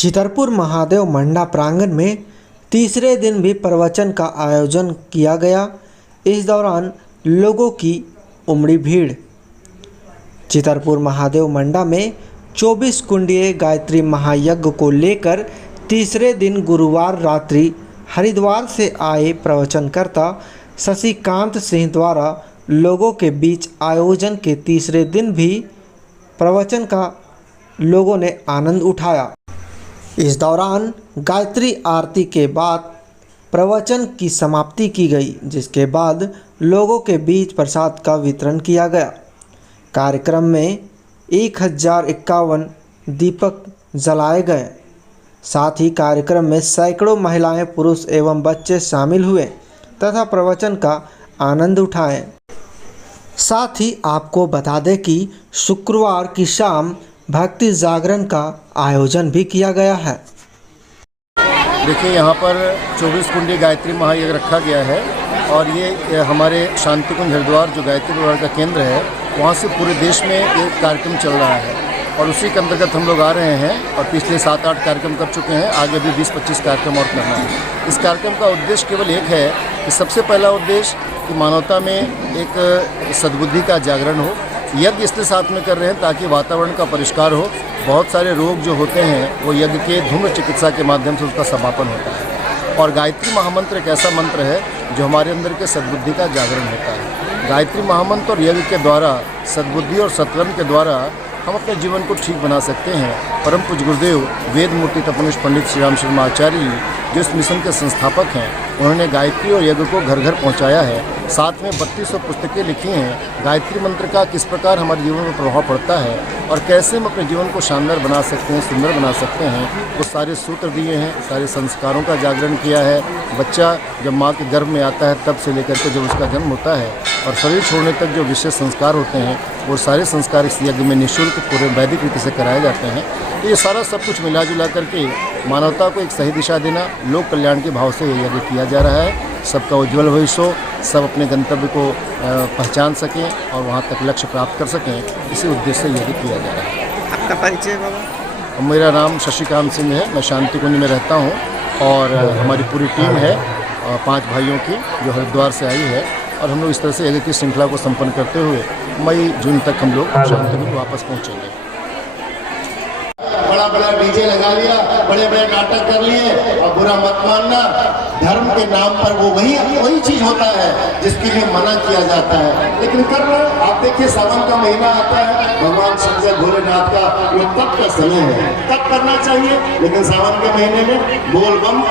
चितरपुर महादेव मंडा प्रांगण में तीसरे दिन भी प्रवचन का आयोजन किया गया। इस दौरान लोगों की उमड़ी भीड़। चितरपुर महादेव मंडा में 24 कुंडीय गायत्री महायज्ञ को लेकर तीसरे दिन गुरुवार रात्रि हरिद्वार से आए प्रवचनकर्ता शशिकांत सिंह द्वारा लोगों के बीच आयोजन के तीसरे दिन भी प्रवचन का लोगों ने आनंद उठाया। इस दौरान गायत्री आरती के बाद प्रवचन की समाप्ति की गई, जिसके बाद लोगों के बीच प्रसाद का वितरण किया गया। कार्यक्रम में 1051 दीपक जलाए गए। साथ ही कार्यक्रम में सैकड़ों महिलाएं, पुरुष एवं बच्चे शामिल हुए तथा प्रवचन का आनंद उठाए। साथ ही आपको बता दें कि शुक्रवार की शाम भक्ति जागरण का आयोजन भी किया गया है। देखिए, यहाँ पर 24 कुंडी गायत्री महायज्ञ रखा गया है और ये हमारे शांति कुंज हरिद्वार जो गायत्री परिवार का केंद्र है, वहाँ से पूरे देश में एक कार्यक्रम चल रहा है और उसी के अंतर्गत हम लोग आ रहे हैं और पिछले 7-8 कार्यक्रम कर चुके हैं। आगे भी 20-25 कार्यक्रम और करना है। इस कार्यक्रम का उद्देश्य केवल एक है कि सबसे पहला उद्देश्य कि मानवता में एक सद्बुद्धि का जागरण हो। यज्ञ इसलिए साथ में कर रहे हैं ताकि वातावरण का परिष्कार हो। बहुत सारे रोग जो होते हैं वो यज्ञ के धूम्र चिकित्सा के माध्यम से उसका समापन होता है। और गायत्री महामंत्र एक ऐसा मंत्र है जो हमारे अंदर के सद्बुद्धि का जागरण होता है। गायत्री महामंत्र और यज्ञ के द्वारा, सद्बुद्धि और सत्कर्म के द्वारा हम अपने जीवन को ठीक बना सकते हैं। परम पूज्य गुरुदेव वेद मूर्ति तपोनिष्ठ पंडित श्री राम शर्मा आचार्य जी जो इस मिशन के संस्थापक हैं, उन्होंने गायत्री और यज्ञ को घर घर पहुंचाया है। साथ में 3200 पुस्तकें लिखी हैं। गायत्री मंत्र का किस प्रकार हमारे जीवन में प्रभाव पड़ता है और कैसे हम अपने जीवन को शानदार बना सकते हैं, सुंदर बना सकते हैं, वो सारे सूत्र दिए हैं। सारे संस्कारों का जागरण किया है। बच्चा जब माँ के गर्भ में आता है तब से लेकर के जब उसका जन्म होता है और शरीर छोड़ने तक जो विशेष संस्कार होते हैं, वो सारे संस्कार इस यज्ञ में निःशुल्क पूरे वैदिक रीति से कराए जाते हैं। तो ये सारा सब कुछ मिला जुला करके मानवता को एक सही दिशा देना, लोक कल्याण के भाव से ये यज्ञ किया जा रहा है। सबका उज्ज्वल भविष्य हो, सब अपने गंतव्य को पहचान सकें और वहाँ तक लक्ष्य प्राप्त कर सकें, इसी उद्देश्य से यज्ञ किया जा रहा है। आपका परिचय बाबा? मेरा नाम शशिकांत सिंह है। मैं शांति कुंज में रहता हूँ और हमारी पूरी टीम है 5 भाइयों की जो हरिद्वार से आई है और हम लोग इस तरह से यज्ञ की श्रृंखला को संपन्न करते हुए मई-जून तक हम लोग शांति कुंज वापस पहुँचेंगे। बड़ा डीजे लगा लिया, बड़े नाटक कर लिए और बुरा मत मानना, धर्म के नाम पर वो वही चीज होता है जिसके लिए मना किया जाता है, लेकिन कर रहे हैं। आप देखिए, सावन का महीना आता है, भगवान शंकर भोलेनाथ का ये तप का समय है, तप करना चाहिए। लेकिन सावन के महीने में बोल बम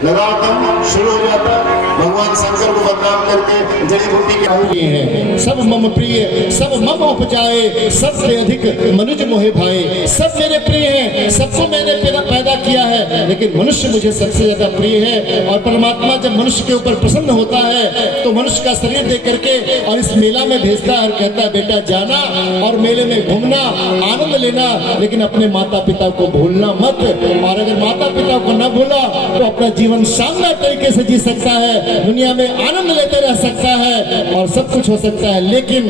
लगाओ दम शुरू हो जाता है। भगवान शंकर को बदनाम करके जड़ी बूटी के हैं। सब मम प्रिय, सब मम उपजाए, सबसे अधिक मनुज मोहे भाए। सब मेरे प्रिय हैं, सबको मैंने पैदा किया है, लेकिन मनुष्य मुझे सबसे ज्यादा प्रिय है। और परमात्मा जब मनुष्य के ऊपर प्रसन्न होता है तो मनुष्य का शरीर दे करके और इस मेला में भेजता है और कहता है, बेटा जाना और मेले में घूमना, आनंद लेना, लेकिन अपने माता पिता को भूलना मत। और अगर माता पिता को न भूला तो अपना जीवन शानदार तरीके से जी सकता है, दुनिया में आनंद लेते रह सकता है और सब कुछ हो सकता है। लेकिन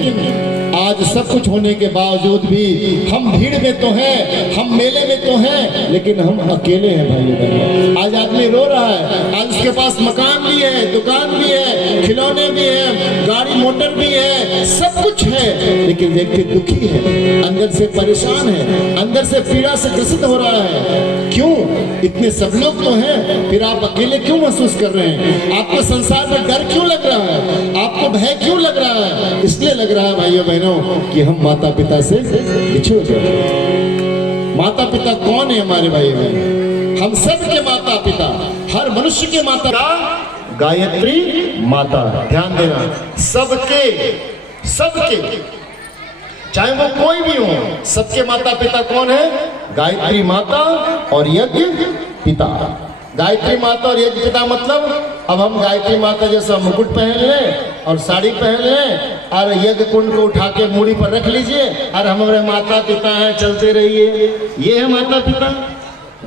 आज सब कुछ होने के बावजूद भी हम भीड़ में तो हैं, हम मेले में तो हैं, लेकिन हम अकेले हैं भाई बहनों। आज आदमी रो रहा है, आज उसके पास मकान भी है, दुकान भी है, खिलौने भी है, गाड़ी मोटर भी है, सब कुछ है, लेकिन व्यक्ति दुखी है, अंदर से परेशान है, अंदर से पीड़ा से ग्रसित हो रहा है। क्यों? इतने सब लोग तो हैं, फिर आप अकेले क्यों महसूस कर रहे हैं? आपको संसार में डर क्यों लग रहा है? आपको भय क्यों लग रहा है? इसलिए लग रहा है भाइयों बहनों कि हम माता पिता से बिछड़ गए। माता पिता कौन है हमारे भाई बहन? हम सबके माता पिता, हर मनुष्य के माता गायत्री माता। ध्यान देना, सबके चाहे वो कोई भी हो, सबके माता पिता कौन है? गायत्री माता और यज्ञ पिता। गायत्री माता और यज्ञ पिता मतलब अब हम गायत्री माता जैसा मुकुट पहन लें और साड़ी पहन लें और यज्ञ कुंड को उठा के मूड़ी पर रख लीजिए और हमारे माता पिता हैं, चलते रहिए। ये है माता पिता।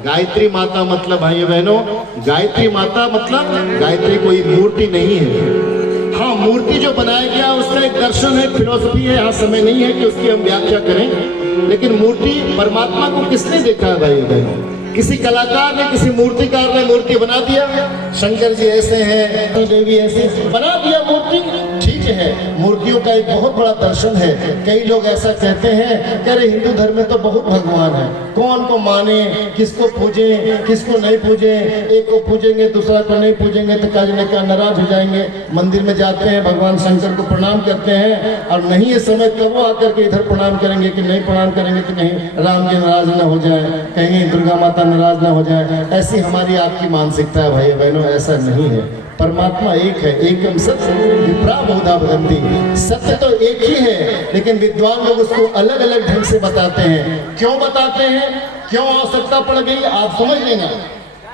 गायत्री माता मतलब भाइयों बहनों, गायत्री माता मतलब गायत्री कोई मूर्ति नहीं है। हाँ, मूर्ति जो बनाया गया उसका एक दर्शन है, फिलोसफी है, यहाँ समय नहीं है कि उसकी हम व्याख्या करें। लेकिन मूर्ति, परमात्मा को किसने देखा है भाई बहन? किसी कलाकार ने, किसी मूर्तिकार ने मूर्ति बना दिया। शंकर जी ऐसे हैं, देवी ऐसे बना दिया मूर्ति, ठीक है। मूर्तियों का एक बहुत बड़ा दर्शन है। कई लोग ऐसा कहते हैं कि अरे हिंदू धर्म में तो बहुत भगवान है, कौन को माने, किसको पूजे, किसको नहीं पूजे, एक को पूजेंगे दूसरा को नहीं पूजेंगे तो काजने का नाराज हो जाएंगे। मंदिर में जाते हैं, भगवान शंकर को प्रणाम करते हैं, और नहीं ये समय तब वो आकर के इधर प्रणाम करेंगे कि नहीं प्रणाम करेंगे तो कहीं राम जी नाराज न हो जाए, कहीं दुर्गा माता नाराज ना हो जाए। ऐसी हमारी आपकी मानसिकता है भाई बहनों, ऐसा नहीं है। परमात्मा एक है, एकम सत्य विप्रा बहुधा वदन्ति। सत्य तो एक ही है, लेकिन विद्वान लोग उसको अलग अलग ढंग से बताते हैं। क्यों बताते हैं, क्यों आवश्यकता पड़ गई, आप समझ लेना।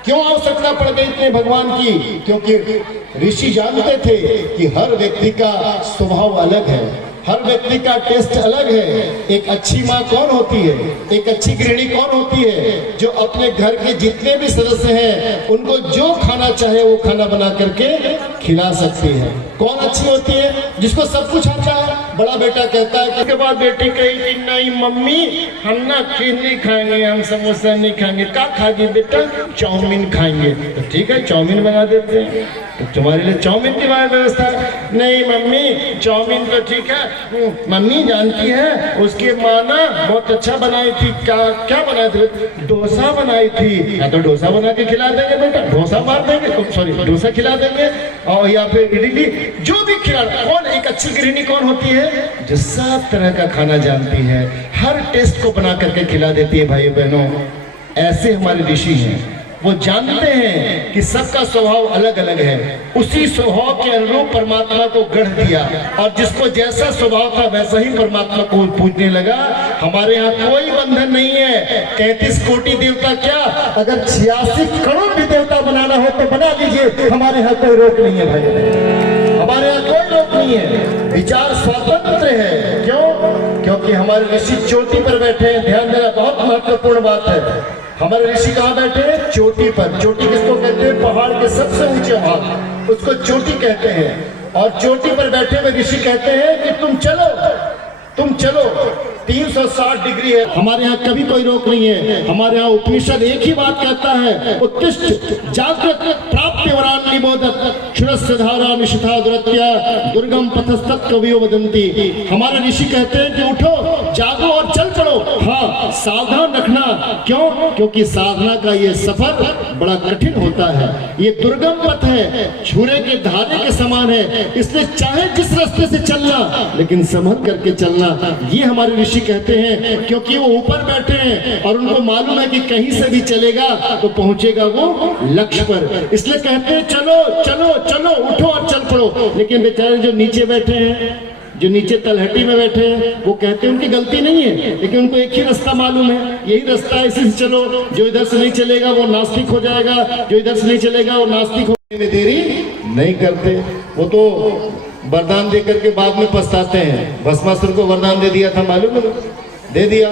क्यों आवश्यकता पड़ गई इतने भगवान की? क्योंकि ऋषि जानते थे कि हर व्यक्ति का स्वभाव अलग है, हर व्यक्ति का टेस्ट अलग है। एक अच्छी माँ कौन होती है, एक अच्छी गृहिणी कौन होती है? जो अपने घर के जितने भी सदस्य हैं उनको जो खाना चाहे वो खाना बना करके खिला सकती है। कौन अच्छी होती है? जिसको सब कुछ आता है। बड़ा बेटा कहता है, उसके बाद बेटी कही कि नहीं मम्मी हम ना खीर नहीं खाएंगे, हम समोसा नहीं खाएंगे। क्या खाएगी बेटा? चाउमीन खाएंगे। तो ठीक है, चाउमीन बना देते हैं। तो तुम्हारे लिए चाउमीन की व्यवस्था। नहीं मम्मी चाउमीन तो ठीक है, मम्मी जानती है उसकी माँ ना बहुत अच्छा बनाई थी। क्या क्या बनाए थे? डोसा बनाई थी। या तो डोसा बना के खिला देंगे बेटा, डोसा मार देंगे, सॉरी डोसा खिला देंगे, और या फिर इडली, जो भी खिला। कौन एक अच्छी गृहिणी कौन होती है? जो सब तरह का खाना जानती है, हर टेस्ट को बना करके खिला देती है। भाई बहनों, ऐसे हमारे ऋषि हैं, वो जानते हैं कि सबका स्वभाव अलग अलग है। उसी स्वभाव के अनुरूप परमात्मा को गढ़ दिया, और जिसको जैसा स्वभाव था वैसा ही परमात्मा को पूजने लगा। हमारे यहाँ कोई बंधन नहीं है। 33 कोटि देवता क्या, अगर 86 करोड़ भी देवता बनाना हो तो बना लीजिए, हमारे यहाँ कोई रोक नहीं है भाई, हमारे यहाँ कोई रोक नहीं है। विचार स्वतंत्र है। क्यों? क्योंकि हमारे ऋषि चोटी पर बैठे हैं। ध्यान देना, बहुत महत्वपूर्ण बात है। हमारे ऋषि कहाँ बैठे हैं? चोटी पर। चोटी किसको कहते हैं? पहाड़ के सबसे ऊंचे भाग, उसको चोटी कहते हैं। और चोटी पर बैठे हुए ऋषि कहते हैं कि तुम चलो, तुम चलो। 360 डिग्री है। हमारे यहाँ कभी कोई रोक नहीं है। हमारे यहाँ उपनिषद एक ही बात कहता है, उत्तिष्ठ जागृत प्राप्य वरान निबोधत क्षुरस्य धारा निशिथा दुरत्या दुर्गम पथस्तत् कवियो वदन्ति। हमारे ऋषि कहते हैं कि उठो, जागो और चल पड़ो। हाँ, सावधान रखना। क्यों? क्योंकि साधना का ये सफर बड़ा कठिन होता है, ये दुर्गम पथ है, छुरे के धारे के समान है। इसलिए चाहे जिस रास्ते से चलना, लेकिन संभल करके चलना। ये हमारे ऋषि कहते हैं, क्योंकि वो ऊपर बैठे हैं और उनको मालूम है कि कहीं से भी चलेगा तो पहुंचेगा वो लक्ष्य पर। इसलिए कहते हैं चलो चलो चलो, उठो और चल पड़ो। लेकिन बेचारे जो नीचे बैठे हैं, जो नीचे तलहटी में बैठे हैं, वो कहते हैं उनकी गलती नहीं है, लेकिन उनको एक ही रास्ता मालूम है, यही रास्ता है, इसी से चलो। जो इधर से नहीं चलेगा वो नास्तिक हो जाएगा, जो इधर से नहीं चलेगा वो नास्तिक होने में देरी नहीं करते। वो तो वरदान दे करके बाद में पछताते हैं। भस्मासुर को वरदान दे दिया था, मालूम है? दे दिया,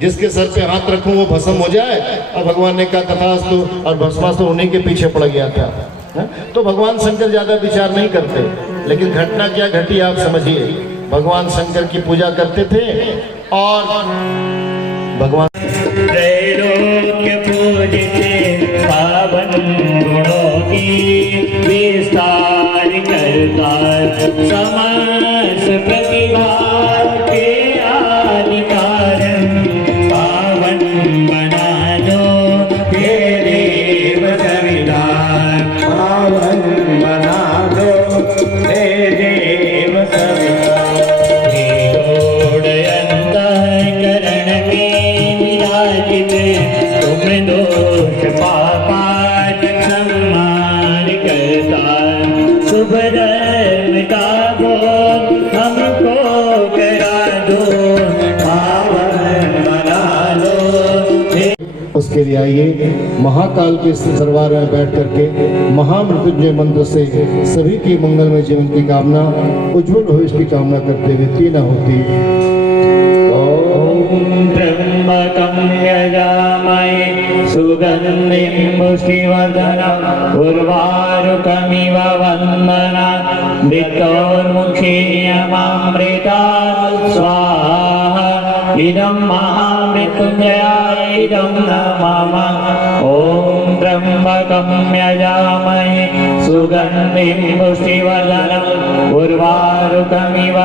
जिसके सर पे हाथ रखूं वो भस्म हो जाए। और भगवान ने कहा तथास्तु, और भस्मासुर उन्हीं के पीछे पड़ गया था। तो भगवान शंकर ज्यादा विचार नहीं करते, लेकिन घटना क्या घटी आप समझिए। भगवान शंकर की पूजा करते थे, और भगवान त्रैलोक्य पूजिते पावन गुणों की विस्तार करता समस्त प्रतिभा के आदि कारण पावन बना दो हे देव संविधान, पावन बना दो हे देव संविधान। अंतःकरण में विराजित तुम दोष पापात सम्मान करता, शुभ धर्म का बोध हमको करा दो, पावन बना लो। उसके लिए आइए महाकाल के दरबार में बैठ करके महामृत्युंजय मंत्र से सभी की मंगलमय जीवन की कामना, उज्जवल भविष्य की कामना करते हुए तीन होती। ओम त्र्यंबकं यजामहे सुगंधिं पुष्टिवर्धनम् उर्वारुकमिव वन्दना वित्तोर्मुखे यमामृता स्वाहा इदं महामृत्युञ्जयाय इदं नमामः ॐ त्र्यम्बकं यजामहे सुगन्धिं पुष्टिवर्धनम् उर्वारुकमिव